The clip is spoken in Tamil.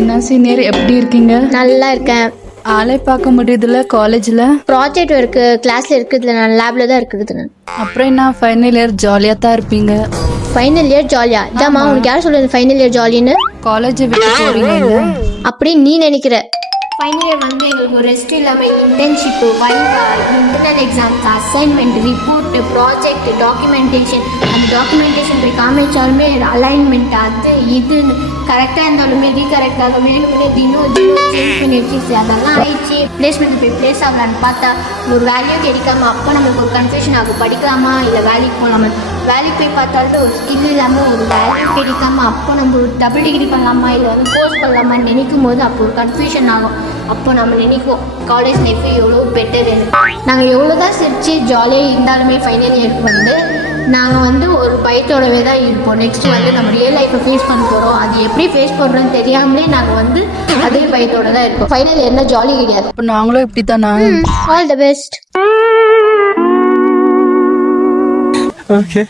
என்ன சீனியர், எப்படி இருக்கீங்க? நல்லா இருக்கேன். ஆளே பார்க்க முடியுதுல காலேஜில். ப்ராஜெக்ட் ஒர்க்கு கிளாஸில் இருக்குதுல, நான் லேபில் தான் இருக்குது. நான் அப்புறம் என்ன ஃபைனல் இயர் ஜாலியாக தான் இருப்பீங்க? ஃபைனல் இயர் ஜாலியா? இதாம்மா உனக்கு யார் சொல்லுது ஃபைனல் இயர் ஜாலின்னு? காலேஜை விட்டு போறீங்க அப்படின்னு நீ நினைக்கிற. ஃபைனல் இயர் வந்து எங்களுக்கு ஒரு ரெஸ்ட் இல்லாமல் internship, viva, internal exams, assignment, report, project, documentation. அந்த டாக்குமெண்டேஷன் போய் காமிச்சாலுமே அலைன்மெண்ட் அது இது கரெக்டாக இருந்தாலுமே ரீகரெக்டாக இருந்தாலுமே தினம் சேஞ்ச் பண்ணி வச்சு அதெல்லாம் ஆயிடுச்சு. பிளேஸ்மெண்ட் போய் பிளேஸ் ஆகலான்னு பார்த்தா ஒரு வேல்யூ கிடைக்காம அப்போ நம்மளுக்கு ஒரு கன்ஃபியூஷன் ஆகும், படிக்கலாமா இல்லை வேலைக்கு போகலாமா. வேலைக்கு போய் பார்த்தாலும் ஒரு ஸ்கில் இல்லாமல் ஒரு வேல்யூ கிடைக்காம அப்போ நம்ம ஒரு டபுள் டிகிரி பண்ணலாமா இல்லை வந்து கோர்ஸ் பண்ணலாமான்னு நினைக்கும் போது அப்போ ஒரு கன்ஃபியூஷன் ஆகும். அப்போ நம்ம நினைப்போம் காலேஜ் லைஃப் எவ்வளோ பெட்டரு. நாங்கள் எவ்வளோ தான் சிரிச்சு ஜாலியாக இருந்தாலுமே ஃபைனல் இயருக்கு வந்து நாங்கள் வந்து ஒரு பயத்தோடவே தான் இருப்போம். நெக்ஸ்ட் வந்து நம்ம ரியல் லைஃப்பை ஃபேஸ் பண்ண போகிறோம், அது எப்படி ஃபேஸ் பண்ணுறோன்னு தெரியாமலே நாங்கள் வந்து அதே பயத்தோட தான் இருப்போம். ஃபைனல் என்ன ஜாலி கிடையாது. இப்போ நாங்களும் இப்படி தானா? All the best. Okay.